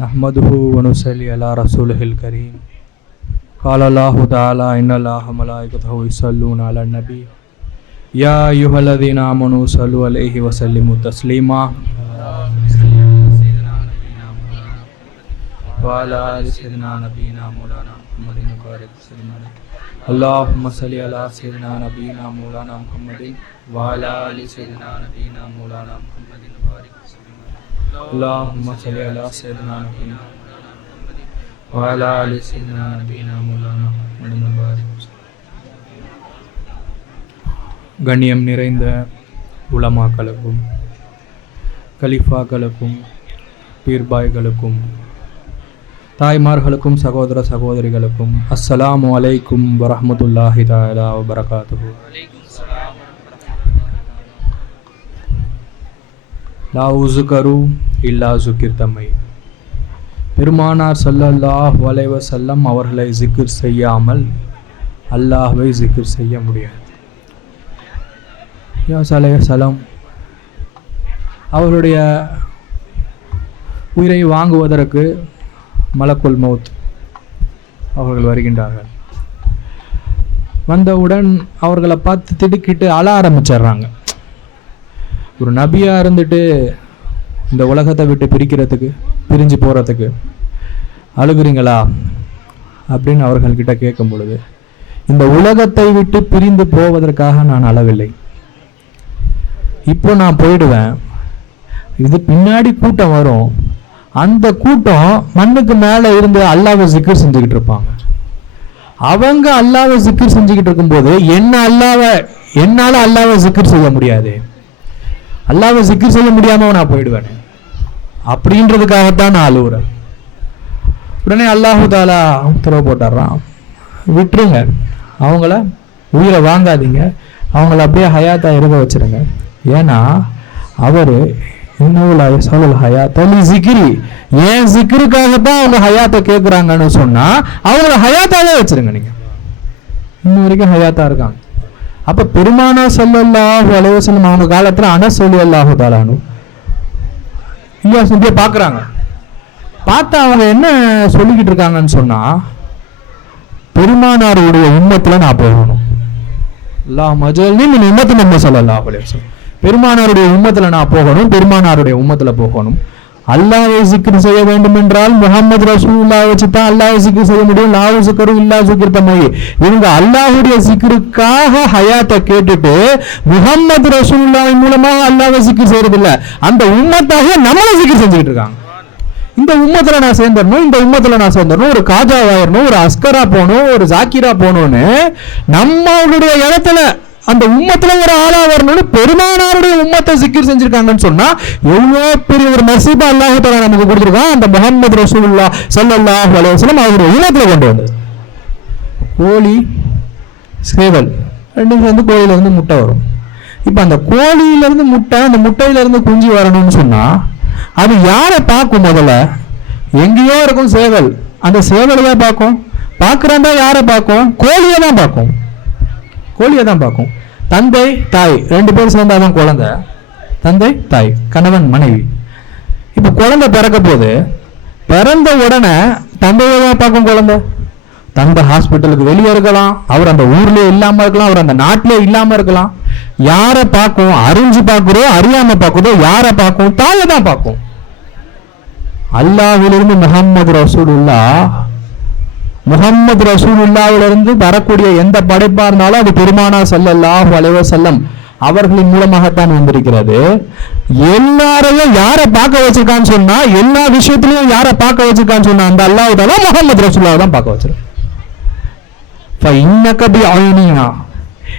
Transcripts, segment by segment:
نحمده ونصلي على رسوله الكريم. قال الله تعالى، إن الله ملائكته يصلون على النبي. يا أيها الذين آمنوا صلوا عليه وسلموا تسليما. وعلى آل سيدنا نبينا مولانا محمد وبارك وسلم عليه اللهم صل على سيدنا نبينا مولانا محمد وعلى آل سيدنا نبينا مولانا محمد وبارك وسلم اللهم صل على سيدنا نبينا وعلى آل سيدنا نبينا مولانا محمد وبارك وسلم கண்ணியம் நிறைந்த உலமாக்களுக்கும் கலிஃபாக்களுக்கும் பீர்பாய்களுக்கும் தாய்மார்களுக்கும் சகோதர சகோதரிகளுக்கும் அஸ்ஸலாமு அலைக்கும் வரஹ்மத்துல்லாஹி தஆலா வபரகாத்துஹு லா உசுகரு இல்லா சுக்கிர் தம்மை பெருமானார் சல்லல்லாஹ் அலைஹி செல்லம் அவர்களை ஜிக்கிர் செய்யாமல் அல்லாஹ்வை ஜிக்கிர் செய்ய முடியாது. யா சலைய சலம் அவருடைய உயிரை வாங்குவதற்கு மலக்குல் மௌத் அவர்கள் வருகின்றார்கள். வந்தவுடன் அவர்களை பார்த்து திடுக்கிட்டு அழ ஆரம்பிச்சிடுறாங்க. ஒரு நபியாக இருந்துட்டு இந்த உலகத்தை விட்டு பிரிக்கிறதுக்கு பிரிஞ்சு போகிறதுக்கு அழுகுறீங்களா? அப்படின்னு அவர்கள்கிட்ட கேட்கும் பொழுது இந்த உலகத்தை விட்டு பிரிந்து போவதற்காக நான் அழவில்லை. இப்போ நான் போயிடுவேன். இது பின்னாடி கூட்டம் வரும். அந்த கூட்டம் மண்ணுக்கு மேலே இருந்து அல்லாவை சிக்கர் செஞ்சுக்கிட்டு இருப்பாங்க. அவங்க அல்லாவை சிக்கர் செஞ்சுக்கிட்டு இருக்கும்போது என்ன அல்லாவை என்னால் அல்லாவை சிக்கர் செய்ய முடியாது. அல்லாவை சிக்கிர் செய்ய முடியாம நான் போயிடுவேன். அப்படின்றதுக்காகத்தான் நான் அழுகுறேன் உடனே அல்லாஹு தாலா உத்தரவு போட்டுறான். விட்டுருங்க. அவங்கள உயிரை வாங்காதீங்க. அவங்கள அப்படியே ஹயாத்தா இருக்க வச்சிருங்க. ஏன்னா அவர் என்ன சொல்லல் ஹயா அலி சிக்கிரி ஏன் சிக்கிருக்காகத்தான் அவங்க ஹயாத்தை கேட்குறாங்கன்னு சொன்னா அவங்கள ஹயாத்தாவே வச்சிருங்க நீங்க. இன்ன வரைக்கும் ஹயாத்தா இருக்காங்க. அப்ப பெருமானா சல்லல்லாஹு அலைஹி வஸல்லம் அவங்க காலத்துல சொல்லி அல்லாஹு தாலானு இலியாஸ் நபியை பார்க்குறாங்க பார்த்தா அவங்க என்ன சொல்லிக்கிட்டு இருக்காங்கன்னு சொன்னா பெருமானாருடைய உம்மத்துல நான் போகணும். அல்லா மஜல்னி நீ உம்மத்து நம்ம சொல்லலாம் அலைஹி பெருமானாருடைய உம்மத்துல நான் போகணும் பெருமானாருடைய உம்மத்தில் போகணும். அல்லாஹ்வை சிக்கர் செய்ய வேண்டும் என்றால் முகமது ரசூல்லா வச்சு தான் அல்லாஹ் சிக்கர் செய்ய முடியும். லாவு சிக்கரும் இல்லா சிக்கர் தம்மை. இவங்க அல்லாஹுடைய சிக்கருக்காக ஹயாத்தை கேட்டுட்டு முகமது ரசூல்லாவின் மூலமாக அல்லாஹ்வை சிக்கர் செய்யறது இல்ல அந்த உம்மத்தாக நம்மளை சிக்கர் செஞ்சுக்கிட்டு இருக்காங்க. இந்த உம்மத்தில் நான் சேர்ந்துடணும் இந்த உம்மத்தில் நான் சேர்ந்துடணும். ஒரு காஜாவாயிரணும் ஒரு அஸ்கரா போகணும் ஒரு ஜாக்கிரா போகணும்னு நம்மளுடைய இடத்துல அந்த உம்மத்துல ஒரு ஆளா வரணும்னு பெருமானாருடைய உம்மத்தை சிக்கிர் செஞ்சிருக்காங்கன்னு சொன்னா எவ்வளோ பெரிய ஒரு நசீபா அல்லாஹ் நமக்கு கொடுத்துருக்கான் அந்த முகமது ரசூல்லா சல்லாஹ் அலுவலம் வஸல்லம் அவருடைய உம்மத்துல கொண்டு வந்தது. கோழி சேவல் ரெண்டு வந்து கோழியில இருந்து முட்டை வரும். இப்போ அந்த கோழியிலேருந்து முட்டை அந்த முட்டையிலேருந்து குஞ்சு வரணும்னு சொன்னால் அது யாரை பார்க்கும் முதல்ல? எங்கேயோ இருக்கும் சேவல். அந்த சேவலை தான் பார்க்கும். பார்க்குறாண்டா யாரை பார்க்கும்? கோழியை தான் பார்க்கும். கோழியை தான் பார்க்கும். தந்தை தாய் ரெண்டு பேரும் சேர்ந்தாதான் குழந்தை. தந்தை தாய் கணவன் மனைவி. இப்போ குழந்தை பிறக்க போது பிறந்த உடனே தந்தையை தான் பார்க்கும் குழந்தை. தந்தை ஹாஸ்பிட்டலுக்கு வெளியே இருக்கலாம். அவர் அந்த ஊர்லேயே இல்லாமல் இருக்கலாம். அவர் அந்த நாட்டிலே இல்லாமல் இருக்கலாம். யாரை பார்க்கும்? அறிஞ்சு பார்க்குறோ அறியாமல் பார்க்குறோ யாரை பார்க்கும்? தாயை தான் பார்க்கும். அல்லாவிலிருந்து முகமது ரசூலுல்லா முகம்மது ரசூலுல்லாவிலிருந்து வரக்கூடிய எந்த படைப்பாக இருந்தாலும் அது பெருமானா சல்லல்லாஹு அலைவ செல்லம் அவர்களின் மூலமாகத்தான் வந்திருக்கிறது. எல்லாரையும் யாரை பார்க்க வச்சிருக்கான்னு சொன்னா எல்லா விஷயத்திலையும் யாரை பார்க்க வச்சிருக்கான்னு சொன்னா அந்த அல்லாஹ் முகமது ரசூல்லாவை தான் பார்க்க வச்சிருக்கோம்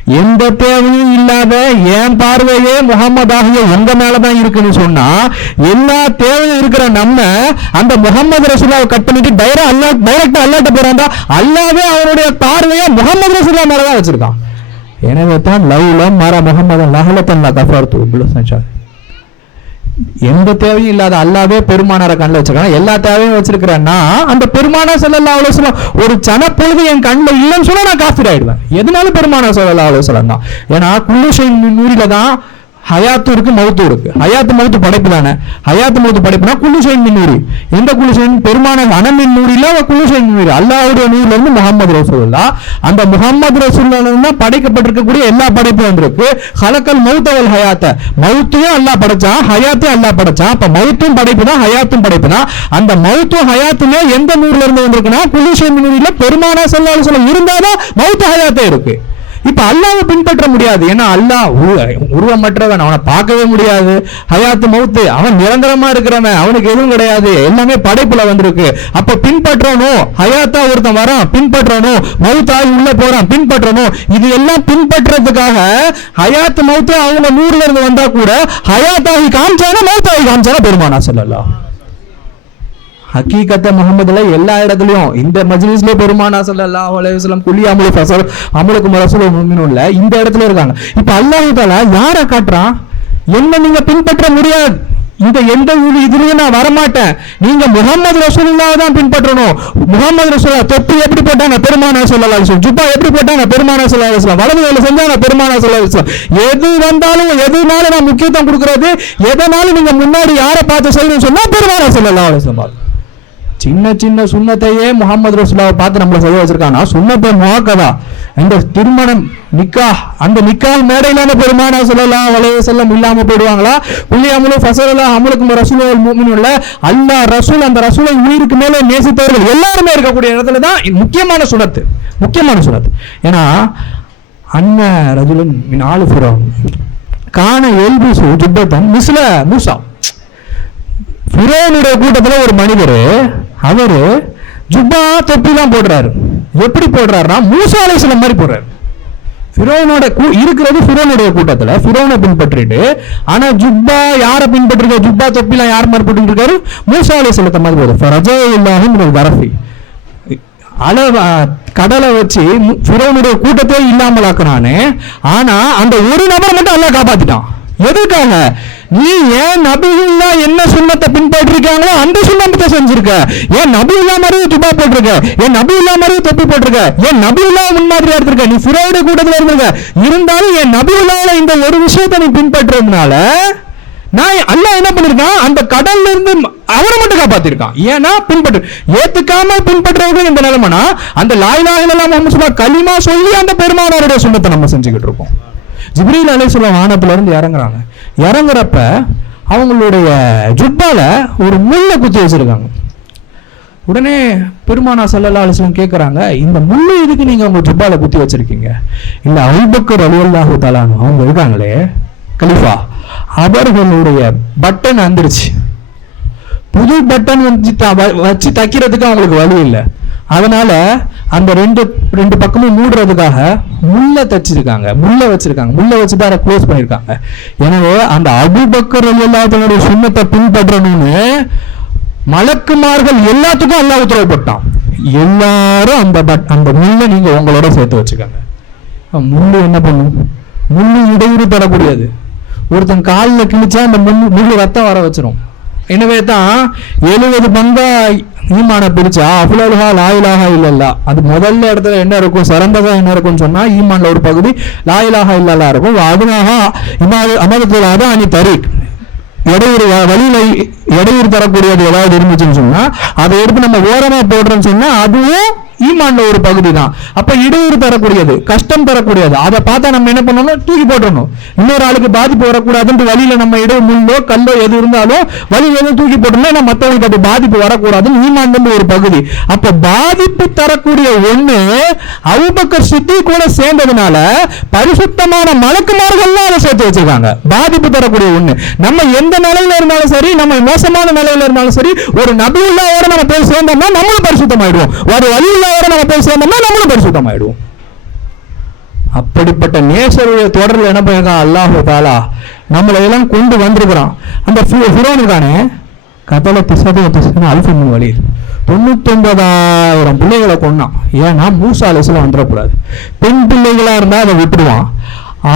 எந்த தேவையும் இல்லாத என் பார்வையே முகமதாகிய உங்க மேலதான் இருக்குன்னு சொன்னா எல்லா தேவையும் இருக்கிற நம்ம அந்த முகமது ரசூலாவை கட் பண்ணிட்டு டைரக்ட் அல்லா டைரக்டா அல்லாட்ட போறாண்டா அல்லாவே அவனுடைய பார்வையை முகமது ரசூலா மேலதான் வச்சிருக்கான். எனவே தான் லவ்ல மர முகமது லஹலத்தன் தூ இப்படி செஞ்சார் எந்த தேவையும் இல்லாத அல்லாவே பெருமானார கண்ணில் வச்சிருக்காங்க. எல்லா தேவையும் வச்சிருக்கிறேன்னா அந்த பெருமானா செல்லல்லா அவ்வளோ சொல்லம் ஒரு சனப்பொழுது என் கண்ணில் இல்லைன்னு சொன்னா நான் காஃபிட் ஆயிடுவேன். எதனாலும் பெருமானா செல்லல்லா அவ்வளோ சொல்லலாம் தான். ஏன்னா குல்லுஷை நூறில தான் ஹயாத்து இருக்கு மவுத்து இருக்கு. ஹயாத்து மவுத்து படைப்பு தானே? ஹயாத்து மவுத்து படைப்புனா குலுசைன் மின்னூரி. எந்த குலுசைன்? பெருமான அனமின் நூறில குலுசைன் நூறு அல்லாவுடைய நூறுல இருந்து முகமது ரசூல்லா அந்த முகமது ரசூல்லா படைக்கப்பட்டிருக்கக்கூடிய எல்லா படைப்பும் வந்திருக்கு. ஹலக்கல் மவுத்தவல் ஹயாத்த. மவுத்தையும் அல்லா படைச்சான் ஹயாத்தையும் அல்லா படைச்சான் அப்ப மவுத்தும் படைப்பு தான் ஹயாத்தும் படைப்பு தான் அந்த மவுத்தும் ஹயாத்துமே எந்த நூறுல இருந்து வந்திருக்குன்னா குலுசைன் மின்னூரில பெருமானா சொல்லாலும் சொல்ல இருந்தாதான் மவுத்து ஹயாத்தே இருக்கு. இப்ப அல்லாவை பின்பற்ற முடியாது. ஏன்னா அல்லாஹ் உருவமற்றவன். அவனை பார்க்கவே முடியாது. ஹயாத்து மௌத்து. அவன் நிரந்தரமா இருக்கிறவன். அவனுக்கு எதுவும் கிடையாது. எல்லாமே படைப்புல வந்திருக்கு. அப்ப பின்பற்றணும். ஹயாத்தா ஒருத்தன் வரான். பின்பற்றணும். மவுத்தாகி உள்ள போறான். பின்பற்றணும். இது எல்லாம் பின்பற்றதுக்காக ஹயாத்து மௌத்து அவங்க நூறுல இருந்து வந்தா கூட ஹயாத்தாகி காமிச்சானா மௌத்தாகி காமிச்சானா பெருமானா சொல்லலாம் ஹக்கீகத்த முகமதுல எல்லா இடத்துலயும் இந்த மஜ்லிஸ்ல பெருமானா சொல்ல அலைஹி வஸல்லம் குலி அமுலு ஃபசல் அமுலுக்கும் ரசூலும் முஃமினூன்ல இந்த இடத்துல இருக்காங்க. இப்ப அல்லாஹ் தஆலா யாரை காட்டுறான் என்ன நீங்க பின்பற்ற முடியாது. இந்த எந்த ஒரு இதுலயும் நான் வரமாட்டேன். நீங்க முகமது ரசூலுல்லாஹ் தான் பின்பற்றணும். முகமது ரசூலா தொப்பி எப்படி போட்டாங்க? பெருமானா சொல்லலா அலைஹி ஜுப்பா எப்படி போட்டாங்க? பெருமானா சொல்லலா அலைஹி வலது வேலை செஞ்சாங்க பெருமானா சொல்லலா அலைஹி எது வந்தாலும் எதுனால நான் முக்கியத்துவம் கொடுக்கறது எதனாலும் நீங்க முன்னாடி யாரை பார்த்து சொல்லணும்னு சொன்னா பெருமானா சொல்லலா அலைஹி சின்ன சின்ன சுண்ணத்தையே முகமது ரசூலாவை பார்த்து நம்மள செய்ய வச்சிருக்கானா? சுண்ணத்தை முகக்கதா இந்த திருமணம் நிக்கா அந்த நிக்கால் மேடையிலான பெருமானா சொல்லலாம் வளைய செல்லம் இல்லாம போயிடுவாங்களா? புள்ளியாமலும் ஃபசலா அமலுக்கும் ரசூல் மூமினுள்ள அல்லாஹ் ரசூல் அந்த ரசூலை உயிருக்கு மேலே நேசித்தவர்கள் எல்லாருமே இருக்கக்கூடிய இடத்துல தான் முக்கியமான சுனத்து முக்கியமான சுனத்து ஏன்னா அன்ன ரஜுலன் மின் ஆளு ஃபிரௌன் காண எல்பிசு ஜுப்பத்தன் மிஸ்ல மூசா. ஃபிரோனுடைய கூட்டத்தில் ஒரு மனிதர் அவர் ஜுப்பா தொப்பி தான் போடுறாரு. எப்படி போடுறாருன்னா மூசாலை சில மாதிரி போடுறாரு. ஃபிரோனோட கூ- இருக்கிறது ஃபிரோனுடைய கூட்டத்தில். ஃபிரோனை பின்பற்றிட்டு ஆனால் ஜுப்பா யாரை பின்பற்றிருக்க? ஜுப்பா தொப்பிலாம் யார் மாதிரி போட்டுருக்காரு இருக்காரு மூசா மாதிரி போடுறாரு. ரஜோ இல்லாமல் வரஃபி. அளவு கடலை வச்சு ஃபிரோனுடைய ஃபிரௌனுடைய கூட்டத்தை இல்லாமலாக்குறானே. ஆனால் அந்த ஒரு நபரை மட்டும் அல்லாஹ் காப்பாற்றிட்டான் எதுக்காக நீ ஏன் நபிகுல்லா என்ன சுண்ணத்தை பின்பற்றிருக்காங்களோ அந்த சுண்ணத்தை செஞ்சிருக்க. ஏன் நபிகுல்லா மாதிரியே துபா போட்டிருக்க? ஏன் நபிகுல்லா மாதிரியே தொப்பி போட்டிருக்க? ஏன் நபிகுல்லா முன்மாதிரியா இருந்திருக்க? நீ ஃபிரௌனுடைய கூட்டத்தில் இருந்திருக்க. இருந்தாலும் என் நபிகுல்லால இந்த ஒரு விஷயத்தை நீ பின்பற்றுறதுனால நான் அல்லாஹ் என்ன பண்ணிருக்கான்? அந்த கடல்ல இருந்து அவரை மட்டும் காப்பாத்திருக்கான். ஏன்னா பின்பற்று ஏத்துக்காம பின்பற்றுறவங்க இந்த நிலைமைனா அந்த லாயிலாக முகமது கலிமா சொல்லி அந்த பெருமானாருடைய சுண்ணத்தை நம்ம செஞ்சுக்கிட்டு இருக்கோம். ஜிப்ரீல் அலை சொல்ல இருந்து இறங்குறாங்க. இறங்குறப்ப அவங்களுடைய ஜுப்பால ஒரு முள்ளை குத்தி வச்சிருக்காங்க. உடனே பெருமானா சல்லல்லா அலிஸ்லாம் கேட்குறாங்க இந்த முள்ளு எதுக்கு நீங்க உங்கள் ஜுப்பால குத்தி வச்சிருக்கீங்க? இல்லை அல்பக்கர் அலுவல்லாஹு தலானு அவங்க இருக்காங்களே கலிஃபா அவர்களுடைய பட்டன் வந்துருச்சு. புது பட்டன் வந்து வச்சு தைக்கிறதுக்கு அவங்களுக்கு வழி இல்லை. அதனால அந்த ரெண்டு ரெண்டு பக்கமும் மூடுறதுக்காக முல்லை தச்சிருக்காங்க. முல்லை வச்சிருக்காங்க. முல்லை வச்சு தான் அதை க்ளோஸ் பண்ணியிருக்காங்க எனவே அந்த அபுபக்கர் எல்லாத்தனுடைய சுண்ணத்தை பின்பற்றணும்னு மலக்குமார்கள் எல்லாத்துக்கும் அல்லா உத்தரவுப்பட்டான் எல்லாரும் அந்த பட் அந்த முல்லை நீங்க உங்களோட சேர்த்து வச்சுக்கோங்க. முள்ளு என்ன பண்ணும்? முள்ளு இடையூறு தரக்கூடியது. ஒருத்தன் காலில் கிழிச்சா அந்த முள்ளு முள்ளு ரத்தம் வர வச்சிரும். எனவே தான் எழுபது பங்கா ஈமான பிரிச்சா அஃபுலஹா லாயிலாக இல்லல்லா. அது முதல்ல இடத்துல என்ன இருக்கும்? சிறந்ததா என்ன இருக்கும்னு சொன்னா ஈமான்ல ஒரு பகுதி லாயிலாக இல்லல்லா இருக்கும். அதுனாக இமா அமதத்துல அணி தரீக். இடையூறு வ- வழியில இடையூறு தரக்கூடியது ஏதாவது இருந்துச்சுன்னு சொன்னா அதை எடுத்து நம்ம ஓரமா போடுறோம்னு சொன்னா அதுவும் ஈமான்ல ஒரு பகுதி தான் அப்ப இடையூறு தரக்கூடியது கஷ்டம் தரக்கூடியது. அதை பார்த்தா நம்ம என்ன பண்ணணும்? தூக்கி போட்டுறணும். இன்னொரு ஆளுக்கு பாதிப்பு வரக்கூடாதுன்ட்டு வழியில நம்ம இடம் முள்ளோ கல்லோ எது இருந்தாலும் வழியில எதுவும் தூக்கி போட்டோம்னா நம்ம மற்றவங்களுக்கு பார்த்து பாதிப்பு வரக்கூடாதுன்னு ஈமான்ல ஒரு பகுதி. அப்ப பாதிப்பு தரக்கூடிய ஒண்ணு அவுபக்கர் சித்தி கூட சேர்ந்ததுனால பரிசுத்தமான மலக்குமார்கள்லாம் அதை சேர்த்து வச்சிருக்காங்க. பாதிப்பு தரக்கூடிய ஒண்ணு. நம்ம எந்த நிலையில இருந்தாலும் சரி நம்ம மோசமான நிலையில இருந்தாலும் சரி ஒரு நபியுல்லாவோட நம்ம போய் சேர்ந்தோம்னா நம்மளும் பரிசுத்தமாயிடுவோம். ஒரு வழியில் வலியுல்லாவோட நம்ம போய் சேர்ந்தோம்னா நம்மளும் பரிசுத்தமாயிடுவோம். அப்படிப்பட்ட நேசருடைய தொடரில் என்ன பண்ணிருக்கான் அல்லாஹு தாலா நம்மளை எல்லாம் கொண்டு வந்திருக்கிறான். அந்த ஃபிரோன் கதலை கதல திசது திசது அல்ஃபமின் வழி. தொண்ணூத்தொன்பதாயிரம் பிள்ளைகளை கொண்டான் ஏன்னா மூசா அலிஸ்லாம் வந்துடக்கூடாது. பெண் பிள்ளைகளாக இருந்தால் அதை விட்டுருவான்.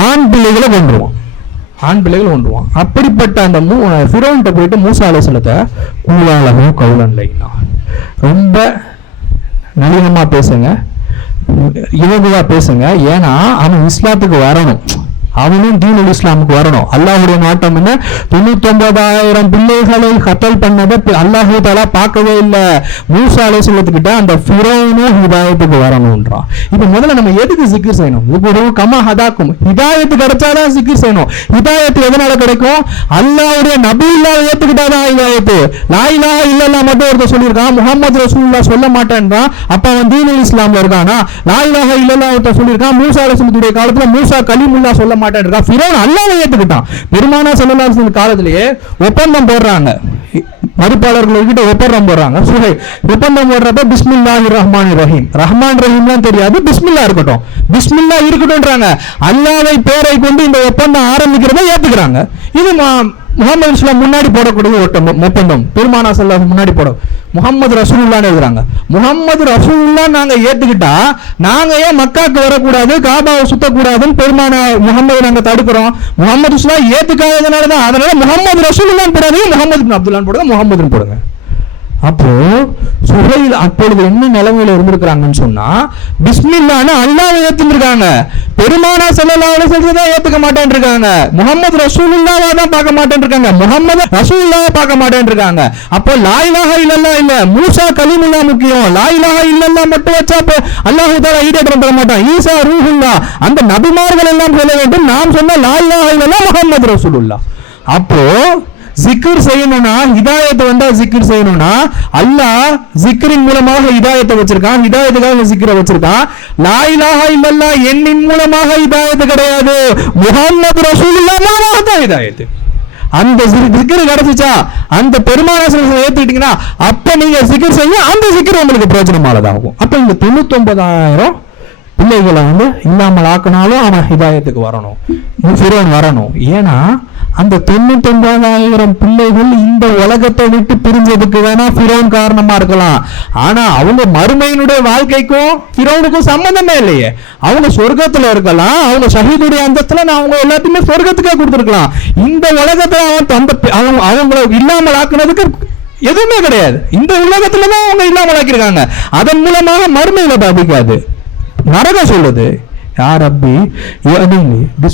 ஆண் பிள்ளைகளை கொண்டுருவான் ஆண் பிள்ளைகள் கொண்டுருவான் அப்படிப்பட்ட அந்த மூ ஃபிரோன்கிட்ட போயிட்டு மூசா அலிஸ்லத்தை கூலாளகோ கவுலன் லைனா ரொம்ப நளினமாக பேசுங்க. இலகுவா பேசுங்க. ஏன்னா அவன் இஸ்லாத்துக்கு வரணும். அவனும் தீனுல் இஸ்லாமுக்கு வரணும். அல்லாஹுடைய நாட்டம் என்ன? தொண்ணூத்தி ஒன்பதாயிரம் பிள்ளைகளை கத்தல் பண்ணதை அல்லாஹு தாலா பார்க்கவே இல்லை. மூசா அலை சொல்லத்துக்கிட்ட அந்த ஃபிரோனும் ஹிதாயத்துக்கு வரணும்ன்றான். இப்ப முதல்ல நம்ம எதுக்கு சிக்கிர் செய்யணும்? இப்போ கமா ஹதாக்கும். ஹிதாயத்து கிடைச்சாதான் சிக்கிர் செய்யணும். ஹிதாயத்து எதனால கிடைக்கும்? அல்லாஹுடைய நபி இல்லாத ஏத்துக்கிட்டாதான் ஹிதாயத்து. லாயிலா இல்லல்லா மட்டும் ஒருத்தர் சொல்லியிருக்கான். முகமது ரசூல்லா சொல்ல மாட்டேன்றான். அப்ப அவன் தீனுல் இஸ்லாம்ல இருக்கானா? லாயிலாக இல்லல்லா ஒருத்தர் சொல்லியிருக்கான். மூசா அலைஹிஸ்ஸலாத்துடைய காலத்துல மூசா கலிமுல்லா சொல்ல மாட்டேன் இருக்கான் ஃபிரௌன் அல்லாஹ்வை ஏத்துக்கிட்டான். பெருமானா ஸல்லல்லாஹு காலத்திலேயே ஒப்பந்தம் போடுறாங்க. மறுப்பாளர்கள்கிட்ட ஒப்பந்தம் போடுறாங்க. சுஹை ஒப்பந்தம் போடுறப்ப பிஸ்மில்லா ரஹ்மான் ரஹீம். ரஹ்மான் ரஹீம்லாம் தெரியாது பிஸ்மில்லா இருக்கட்டும். பிஸ்மில்லா இருக்கட்டும்ன்றாங்க. அல்லாவை பேரை கொண்டு இந்த ஒப்பந்தம் ஆரம்பிக்கிறத ஏத்துக்கிறாங்க. இது முகமது இஸ்லாம் முன்னாடி போடக்கூடிய ஒட்டம் ஒப்பந்தம். பெருமானா செல்லாத முன்னாடி போட முகமது ரசூலுல்லான்னு எழுதுறாங்க. முகமது ரசூலுல்லா நாங்க ஏத்துக்கிட்டா நாங்க ஏன் மக்காக்கு வரக்கூடாது காபாவை சுத்தக்கூடாதுன்னு பெருமான முகமது நாங்க தடுக்கிறோம்? முகமது இஸ்லாம் ஏத்துக்காததுனால தான் அதனால முகமது ரசூலுல்லான்னு போடாதீங்க முகமது அப்துல்லான்னு போடுங்க முகமதுன்னு போடுங்க. அப்போ சுகையில் அப்பொழுது என்ன நிலைமையில இருந்திருக்கிறாங்கன்னு சொன்னா பிஸ்மில்லான்னு அல்லாவை ஏத்துருக்காங்க பெருமானா ஸல்லல்லாஹு அலைஹி ஏத்துக்க மாட்டேன் இருக்காங்க முகமது ரசூலுல்லாவா தான் பார்க்க மாட்டேன் இருக்காங்க முகமது ரசூலுல்லாஹ் பார்க்க மாட்டேன் இருக்காங்க அப்போ லா லாஹா இல்லல்லாஹ் இல்ல மூசா கலிமுல்லா முக்கியம். லா இலாஹா இல்லல்லாஹ் மட்டும் வச்சா அப்போ அல்லாஹ் தஆலா ஈடேற்றம் பெற மாட்டான். ஈசா ரூஹுல்லா அந்த நபிமார்கள் எல்லாம் சொல்ல வேண்டும். நாம் சொன்ன லா இலாஹா இல்லல்லாஹ் முகமது ரசூலுல்லா. அப்போ ஜிக்கர் செய்யணும்னா ஹிதாயத்தை வந்தா ஜிக்கிர் செய்யணும்னா அல்லாஹ் ஜிக்கரின் மூலமாக ஹிதாயத்தை வச்சிருக்கான். ஹிதாயத்துக்காக ஜிக்ரை வச்சிருக்கான். லாயிலாக இல்லல்லா இல்லல்லாஹ் எண்ணின் மூலமாக ஹிதாயத்து கிடையாது. முஹம்மது ரசூலுல்லாஹ் மூலமாக தான் ஹிதாயத்து அந்த சிக்கர் கிடைச்சிச்சா? அந்த பெருமானாசனத்தை ஏத்துக்கிட்டீங்கன்னா அப்ப நீங்க சிக்கர் செய்ய அந்த சிக்கர் உங்களுக்கு பிரயோஜனமானதாகும். அப்ப இந்த தொண்ணூத்தி ஒன்பதாயிரம் பிள்ளைகளை வந்து இல்லாமல் ஆக்கினாலும் அவன் ஹிதாயத்துக்கு வரணும். சிறுவன் வரணும். ஏன்னா அந்த தொண்ணூத்தி ஒன்பதாயிரம் பிள்ளைகள் இந்த உலகத்தை விட்டு பிரிஞ்சதுக்கு வேணா ஃபிரோன் காரணமா இருக்கலாம். ஆனா அவங்க மறுமையினுடைய வாழ்க்கைக்கும் ஃபிரோனுக்கும் சம்பந்தமே இல்லையே. அவங்க சொர்க்கத்துல இருக்கலாம் அவங்க ஷஹீதுடைய அந்தத்துல நான் அவங்க எல்லாத்தையுமே சொர்க்கத்துக்கே கொடுத்துருக்கலாம். இந்த உலகத்துல அவன் அந்த அவங்க அவங்கள இல்லாமல் ஆக்குனதுக்கு எதுவுமே கிடையாது. இந்த உலகத்துல தான் அவங்க இல்லாமல் ஆக்கியிருக்காங்க. அதன் மூலமாக மறுமையில பாதிக்காது. நரகம் சொல்லுது யார் அப்படி?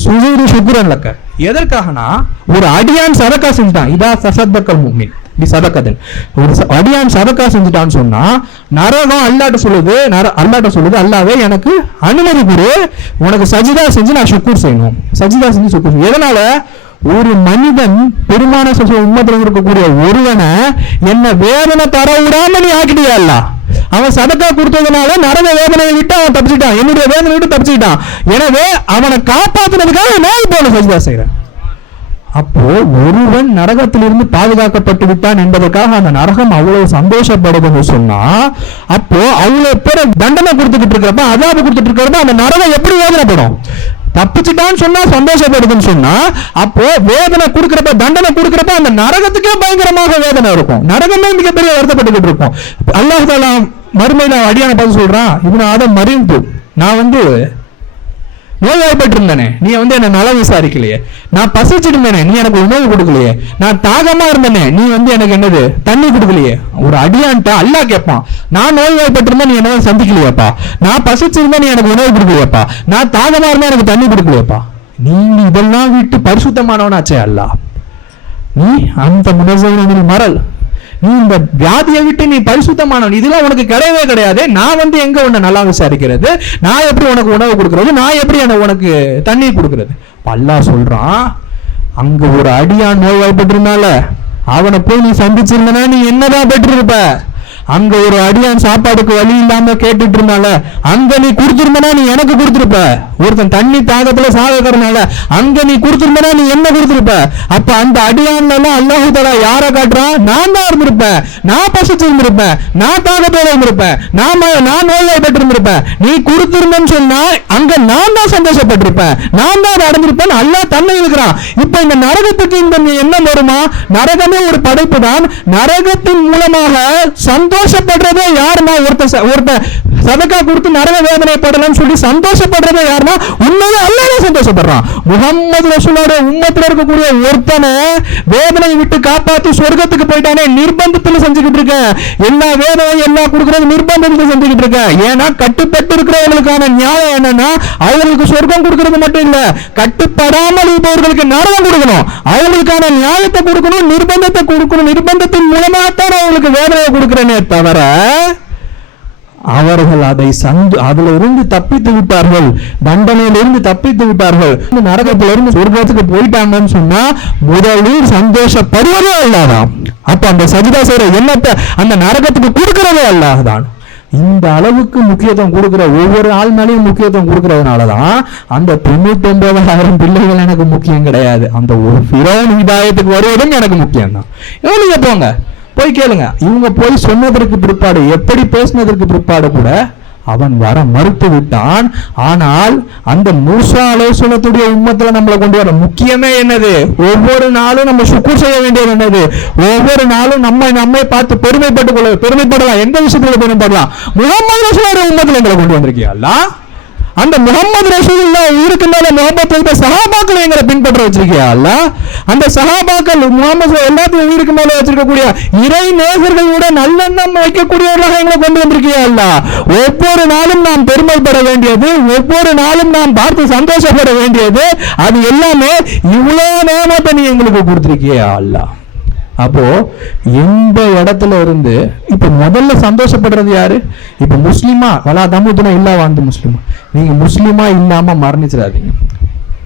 சுசைரு லக்க. எதற்காகனா? ஒரு அடியான் சதக்கா செஞ்சுட்டான். இதா சசத்தக்கல் மூமின் இப்படி சதக்கதன் ஒரு ச- அடியான் சதக்கா செஞ்சுட்டான்னு சொன்னா நரகம் அல்லாட்ட சொல்லுது நர அல்லாட்ட சொல்லுது அல்லாவே எனக்கு அனுமதி குரு உனக்கு சஜிதா செஞ்சு நான் சுக்கூர் செய்யணும். சஜிதா செஞ்சு சுக்கூர் எதனால? ஒரு மனிதன் பெருமான உண்மத்தில் இருக்கக்கூடிய ஒருவனை என்ன வேதனை தர விடாம நீ ஆக்கிட்டியா அல்ல அவன் சதக்கா கொடுத்ததுனால நரக வேதனையை விட்டு அவன் தப்பிச்சிட்டான். என்னுடைய வேதனை விட்டு தப்பிச்சிட்டான். எனவே அவனை காப்பாத்துனதுக்காக நான் போன சஜிதா செய்கிறேன். அப்போ ஒருவன் நரகத்திலிருந்து பாதுகாக்கப்பட்டு விட்டான் என்பதற்காக அந்த நரகம் அவ்வளவு சந்தோஷப்படுதுன்னு சொன்னா அப்போ அவ்வளவு பேரை தண்டனை கொடுத்துக்கிட்டு இருக்கிறப்ப அதாபு கொடுத்துட்டு இருக்கிறப்ப அந்த நரகம் எப்படி வேதனைப்படும்? தப்பிச்சுட்டான்னு சொன்னா சந்தோஷப்படுதுன்னு சொன்னா அப்போ வேதனை கொடுக்கிறப்ப தண்டனை கொடுக்கிறப்ப அந்த நரகத்துக்கே பயங்கரமாக வேதனை இருக்கும். நரகமே மிகப்பெரிய வருத்தப்பட்டுக்கிட்டு இருக்கும். அல்லாஹ் மறுமையில் அடியான பார்த்து சொல்கிறான் இவனை அதை மறிந்து நான் வந்து நோய்வாய்ப்பட்டு இருந்தேனே நீ வந்து என்ன நலம் விசாரிக்கலையே. நான் பசிச்சுட்டு இருந்தேனே நீ எனக்கு உணவு கொடுக்கலையே. நான் தாகமா இருந்தேனே. நீ வந்து எனக்கு என்னது தண்ணி கொடுக்கலையே. ஒரு அடியான்ட்ட அல்லாஹ் கேட்பான் நான் நோய்வாய்ப்பட்டு இருந்தா நீ என்ன சந்திக்கலையாப்பா. நான் பசிச்சிருந்தா நீ எனக்கு உணவு கொடுக்கலையாப்பா. நான் தாகமா இருந்தா எனக்கு தண்ணி கொடுக்கலையாப்பா. நீ இதெல்லாம் விட்டு பரிசுத்தமானவனாச்சே அல்லாஹ் நீ அந்த முனசைனில் மறல். நீ இந்த வியாதியை விட்டு நீ பரிசுத்தமானவன். இதெல்லாம் உனக்கு கிடையவே கிடையாது. நான் வந்து எங்க உன்னை நல்லா விசாரிக்கிறது? நான் எப்படி உனக்கு உணவு கொடுக்கறது? நான் எப்படி என்ன உனக்கு தண்ணி கொடுக்கறது? பல்லா சொல்றான் அங்க ஒரு அடியான் நோய்வாய்ப்பட்டிருந்தால. அவனை போய் நீ சந்திச்சிருந்தனா நீ என்னதான் பெற்றிருப்ப? அங்க ஒரு அடியான் சாப்பாடுக்கு வழி இல்லாம கேட்டுட்டு இருந்தால அங்க நீ கொடுத்துருந்தனா நீ எனக்கு கொடுத்துருப்ப. ஒருத்தன் தண்ணி தாகத்துல சாகக்கிறனால அங்க நீ கொடுத்துருந்தனா நீ என்ன கொடுத்துருப்ப? அப்ப அந்த அடியான்ல எல்லாம் அல்லாஹு தலா யார காட்டுறான்? நான் தான் இருந்திருப்பேன். நான் பசிச்சு இருந்திருப்பேன் நான் தாகத்தோட இருந்திருப்பேன். நான் நான் நோய்வாய்ப்பட்டு இருந்திருப்பேன் நீ கொடுத்துருந்தேன்னு சொன்னா அங்க நான் தான் சந்தோஷப்பட்டிருப்பேன். நான் தான் அதை அடைஞ்சிருப்பேன் அல்லாஹ் தன்னை இருக்கிறான் இப்ப இந்த நரகத்துக்கு இந்த என்ன வருமா? நரகமே ஒரு படைப்பு தான் நரகத்தின் மூலமாக சந்தோஷம் சந்தோஷப்படுறதே யாருன்னா ஒருத்த ச- ஒருத்த சதக்கா கொடுத்து நரக வேதனைப்படலன்னு சொல்லி சந்தோஷப்படுறதே யாருன்னா உண்மையிலே அல்லாஹ் சந்தோஷப்படுறான். முகம்மது ரசூலோட உம்மத்துல இருக்கக்கூடிய ஒருத்தனை வேதனை விட்டு காப்பாற்றி சொர்க்கத்துக்கு போயிட்டானே நிர்பந்தத்துல செஞ்சுக்கிட்டு இருக்கேன். எல்லா வேதனையும் எல்லாம் கொடுக்கறது நிர்பந்தத்தில் செஞ்சுக்கிட்டு இருக்கேன். ஏன்னா கட்டுப்பட்டு இருக்கிறவங்களுக்கான நியாயம் என்னன்னா அவங்களுக்கு சொர்க்கம் கொடுக்கறது மட்டும் இல்ல கட்டுப்படாமல் இருப்பவர்களுக்கு நரகம் கொடுக்கணும். அவங்களுக்கான நியாயத்தை கொடுக்கணும் நிர்பந்தத்தை கொடுக்கணும். நிர்பந்தத்தின் மூலமாகத்தான் அவங்களுக்கு வேதனையை கொடுக்குறேன்னு தவிர அவர்கள் அதை சந்து அதுல இருந்து தப்பித்து விட்டார்கள். தண்டனையிலிருந்து தப்பித்து விட்டார்கள். இந்த நரகத்திலிருந்து சொர்க்கத்துக்கு போயிட்டாங்கன்னு சொன்னா முதலில் சந்தோஷப்படுவதே அல்லாதான். அப்ப அந்த சஜிதா செய்யற எண்ணத்தை அந்த நரகத்துக்கு கொடுக்கிறதே அல்லாதான். இந்த அளவுக்கு முக்கியத்துவம் கொடுக்கிற ஒவ்வொரு ஆள் மேலேயும் முக்கியத்துவம் கொடுக்கறதுனாலதான் அந்த தொண்ணூத்தி ஒன்பதாயிரம் பிள்ளைகள் எனக்கு முக்கியம் கிடையாது. அந்த ஒரு பிறவன் விதாயத்துக்கு வருவதும் எனக்கு முக்கியம் தான் எவ்வளோ போங்க? போய் கேளுங்க. இவங்க போய் சொன்னதற்கு பிற்பாடு எப்படி பேசினதற்கு பிற்பாடு கூட அவன் வர மறுத்து விட்டான். ஆனால் அந்த மூசா அலேசுலத்துடைய உம்மத்துல நம்மளை கொண்டு வர முக்கியமே என்னது? ஒவ்வொரு நாளும் நம்ம சுக்கூர் செய்ய வேண்டியது என்னது? ஒவ்வொரு நாளும் நம்ம நம்மை பார்த்து பெருமைப்பட்டு கொள்ள பெருமைப்படலாம். எந்த விஷயத்துல பெருமைப்படலாம்? முகமது ரசூலுடைய எங்களை கொண்டு வந்திருக்கியா? அந்த முகமது ரசூல்லா உயிருக்கு மேல முகமது வைத்த சஹாபாக்களை எங்களை பின்பற்ற வச்சிருக்கியா? அல்ல. அந்த சஹாபாக்கள் முகமது எல்லாத்தையும் உயிருக்கு மேல வச்சிருக்கக்கூடிய இறை நேசர்களோட நல்லெண்ணம் வைக்கக்கூடியவர்களாக எங்களை கொண்டு வந்திருக்கியா? அல்ல. ஒவ்வொரு நாளும் நாம் பெருமைப்பட வேண்டியது ஒவ்வொரு நாளும் நாம் பார்த்து சந்தோஷப்பட வேண்டியது. அது எல்லாமே இவ்வளவு நேமத்தை நீ எங்களுக்கு கொடுத்துருக்கியா? அல்லா. அப்போ எந்த இடத்துல இருந்து இப்ப முதல்ல சந்தோஷப்படுறது யாரு? இப்ப முஸ்லீமா வலா தமுதுனா இல்லா வாழ்ந்து முஸ்லீமா. நீங்க முஸ்லீமா இல்லாம மரணிச்சிடாதீங்க.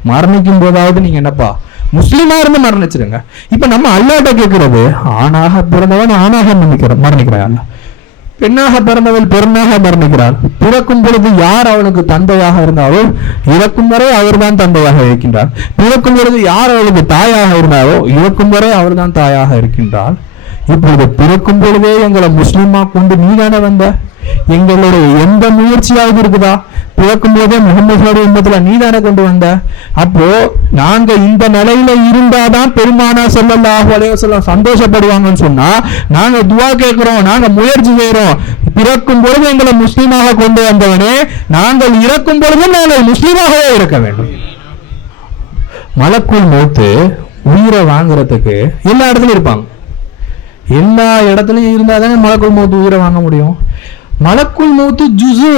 மரணிக்கும் போதாவது நீங்க என்னப்பா? முஸ்லீமா இருந்து மரணிச்சிருங்க. இப்ப நம்ம அல்லாட்ட கேட்கறது ஆணாக பிறந்தவன் ஆணாக மன்னிக்கிற மரணிக்கிறான். பெண்ணாக பிறந்தவள் பெருமையாக மரணிக்கிறாள். பிறக்கும் பொழுது யார் அவனுக்கு தந்தையாக இருந்தாலோ இறக்கும் வரை அவர்தான் தந்தையாக இருக்கின்றார் பிறக்கும் பொழுது யார் அவளுக்கு தாயாக இருந்தாலோ இறக்கும் வரை அவர்தான் தாயாக இருக்கின்றாள். இப்பொழுது பிறக்கும் பொழுதே எங்களை முஸ்லிமா கொண்டு நீ தானே வந்த? எங்களுடைய எந்த முயற்சியாவது இருக்குதா? பிறக்கும் போதே முகமது உம்மத்துல நீ தானே கொண்டு வந்த? அப்போ நாங்க இந்த நிலையில இருந்தாதான் பெருமானா ஸல்லல்லாஹு அலைஹி சொல்ல சந்தோஷப்படுவாங்கன்னு சொன்னா நாங்க துவா கேட்கிறோம் நாங்க முயற்சி செய்யறோம் பிறக்கும் பொழுது எங்களை முஸ்லீமாக கொண்டு வந்தவனே நாங்கள் இறக்கும் பொழுதும் நாங்கள் முஸ்லீமாகவே இருக்க வேண்டும். மலக்குள் மூத்து உயிரை வாங்குறதுக்கு எல்லா இடத்துலயும் இருப்பாங்க. எல்லா இடத்துலயும் இருந்தாதானே மலக்குள் மூத்து உயிரை வாங்க முடியும்? மலக்குள் மூத்து ஜுசு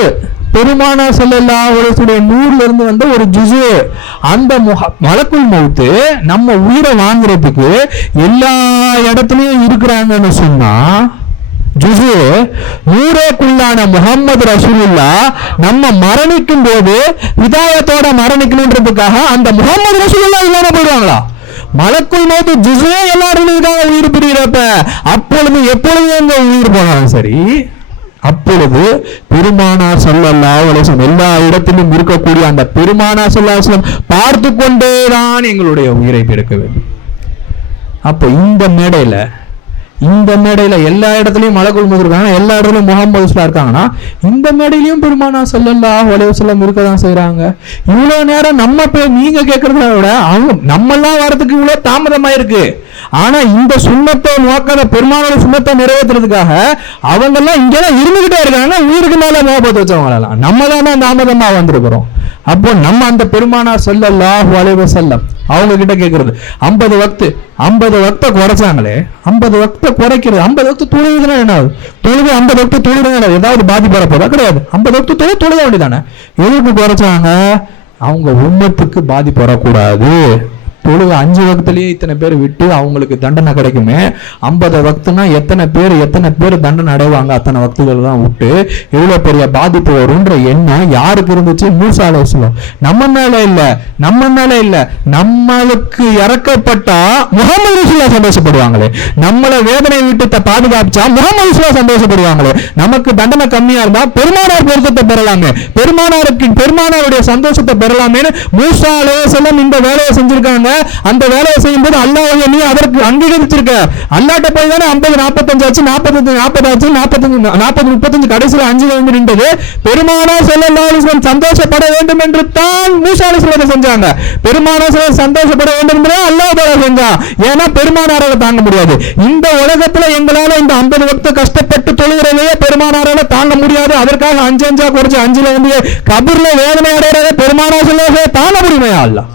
பெருமானா செல்லல்லா ஒரு நூறுல இருந்து வந்த ஒரு ஜுசு அந்த முக மலக்குள் மவுத்து நம்ம உயிரை வாங்குறதுக்கு எல்லா இடத்துலயும் இருக்கிறாங்கன்னு சொன்னா ஜுசு நூறேக்குள்ளான முகம்மது ரசூலுல்லா நம்ம மரணிக்கும் போது விதாயத்தோட மரணிக்கணுன்றதுக்காக அந்த முகம்மது ரசூலுல்லா இல்லாம போயிடுவாங்களா? மலக்குள் மோது ஜுசுவே எல்லாருமே இருக்காங்க உயிர் பிரிகிறப்ப அப்பொழுது எப்பொழுது எங்க உயிர் போனாலும் சரி அப்பொழுது பெருமானார் ஸல்லல்லாஹு அலைஹி எல்லா இடத்திலும் இருக்கக்கூடிய அந்த பெருமானார் ஸல்லல்லாஹு அலைஹி பார்த்து கொண்டேதான் எங்களுடைய உயிரை பெருக்க வேண்டும். அப்போ இந்த மேடையில் இந்த மேடையில் எல்லா இடத்துலையும் மலக்குள் மது இருக்காங்க. எல்லா இடத்துலையும் முகமது இருக்காங்கன்னா இந்த மேடையிலையும் பெருமானா செல்லல்லா அலைஹி வஸல்லம் இருக்க தான் செய்கிறாங்க இவ்வளோ நேரம் நம்ம போய் நீங்கள் கேட்குறத விட அவங்க நம்மெல்லாம் வரதுக்கு இவ்வளோ தாமதமாக இருக்குது ஆனா இந்த சுண்ணத்தை நோக்காத பெருமானோட சுண்ணத்தை நிறைவேற்றுறதுக்காக அவங்க எல்லாம் இங்கதான் இருந்துகிட்டே இருக்காங்க உயிருக்கு மேல மோபத்து வச்சவங்க எல்லாம் நம்ம தான் தாமதமா வந்திருக்கிறோம். அப்போ நம்ம அந்த பெருமானார் செல்ல வளைவ செல்லம் அவங்க கிட்ட கேக்குறது. 50 வக்து 50 வக்த குறைச்சாங்களே 50 வக்த குறைக்கிறது. 50 வக்து தொழுதுனா என்ன? தொழுது 50 வக்து தொழுதுனா ஏதாவது பாதிப்பு வரப்போதா? கிடையாது. 50 வக்து தொழில் தொழுத வேண்டியதானே எதுக்கு குறைச்சாங்க? அவங்க உண்மத்துக்கு பாதிப்பு வரக்கூடாது. தொழுக அஞ்சு வக்துலயே இத்தனை பேர் விட்டு அவங்களுக்கு தண்டனை கிடைக்குமே. ஐம்பது வக்துனா எத்தனை பேர் எத்தனை பேர் தண்டனை அடைவாங்க? அத்தனை வக்துகள் தான் விட்டு எவ்வளோ பெரிய பாதிப்பு வரும்ன்ற எண்ணம் யாருக்கு இருந்துச்சு? மூசா சொல்லும் நம்ம மேலே இல்லை. நம்ம மேலே இல்லை. நம்மளுக்கு இறக்கப்பட்டா முகமது ரசூலா சந்தோஷப்படுவாங்களே. நம்மளை வேதனை விட்டு பாதுகாப்பிச்சா முகமது ரசூலா சந்தோஷப்படுவாங்களே. நமக்கு தண்டனை கம்மியா இருந்தா பெருமானார் பொருத்தத்தை பெறலாமே. பெருமானாருக்கு பெருமானாருடைய சந்தோஷத்தை பெறலாமேன்னு மூசா சொல்லும் இந்த வேலையை செஞ்சிருக்காங்க. அந்த வேலையை செய்யும் போது அல்லாஹ் நீ அதற்கு அங்கீகரிச்சிருக்க. அல்லாட்ட போய் தானே ஐம்பது நாற்பத்தஞ்சு ஆச்சு நாற்பத்தஞ்சு நாற்பது ஆச்சு நாற்பத்தஞ்சு நாற்பது முப்பத்தஞ்சு கடைசியில் அஞ்சு வந்து நின்றது. பெருமானா செல்லம் சந்தோஷப்பட வேண்டும் என்று தான் மூசா அலிஸ்வரத்தை செஞ்சாங்க. பெருமானா செல்லம் சந்தோஷப்பட வேண்டும் என்று அல்லாஹ் தாலா செஞ்சான். ஏன்னா பெருமானாரால தாங்க முடியாது. இந்த உலகத்துல எங்களால இந்த ஐம்பது வக்த கஷ்டப்பட்டு தொழுகிறதையே பெருமானாரால தாங்க முடியாது. அதற்காக அஞ்சு அஞ்சா குறைச்சு அஞ்சுல வந்து கபூர்ல வேதனை அடைகிறத பெருமானா செல்ல தாங்க முடியுமையா அல்லாஹ்?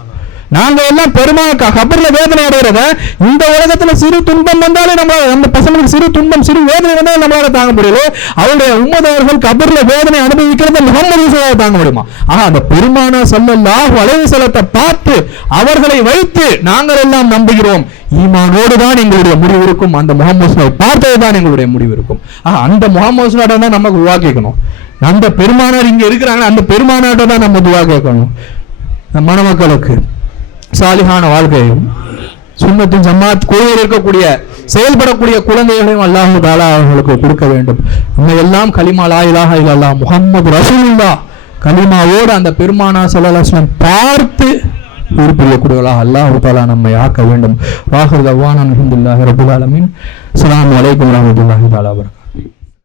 நாங்க எல்லாம் பெருமா கபர்ல வேதனை அடைகிறத இந்த உலகத்துல சிறு துன்பம் வந்தாலே நம்ம நம்ம பசங்களுக்கு சிறு துன்பம் சிறு வேதனை வந்தாலும் நம்மளால தாங்க முடியல. அவருடைய உம்மதவர்கள் கபர்ல வேதனை அனுபவிக்கிறத முகமது யூசுஃபாவை தாங்க முடியுமா? ஆஹா அந்த பெருமான சல்லல்லாஹு அலைஹி செலத்தை பார்த்து அவர்களை வைத்து நாங்கள் எல்லாம் நம்புகிறோம். ஈமானோடு தான் எங்களுடைய முடிவு இருக்கும். அந்த முகமது பார்த்தது தான் எங்களுடைய முடிவு இருக்கும். ஆஹா அந்த முகமது தான் நமக்கு உருவாக்கிக்கணும் அந்த பெருமானார் இங்க இருக்கிறாங்க அந்த பெருமானாட்ட தான் நம்ம துவா கேட்கணும். மணமக்களுக்கு சாலிகான வாழ்க்கையும் சுண்ணத்தின் ஜமாத் குழுவில் இருக்கக்கூடிய செயல்படக்கூடிய குழந்தைகளையும் அல்லாஹு தாலா அவர்களுக்கு கொடுக்க வேண்டும். நம்ம எல்லாம் கலிமா லாயிலாக இலாஹா இல்லல்லா முஹம்மது ரசூலுல்லா கலிமாவோடு அந்த பெருமானா சல்லாஹம் பார்த்து உறுப்பிடக்கூடியவர்களாக அல்லாஹு தாலா நம்மை ஆக்க வேண்டும். வாகர் தவான் அலமதுல்லாஹி ரபுல் அலமின் அஸ்ஸலாமு வலைக்கம் வரஹ்மத்துல்லாஹி தாலா வபரகாத்துஹு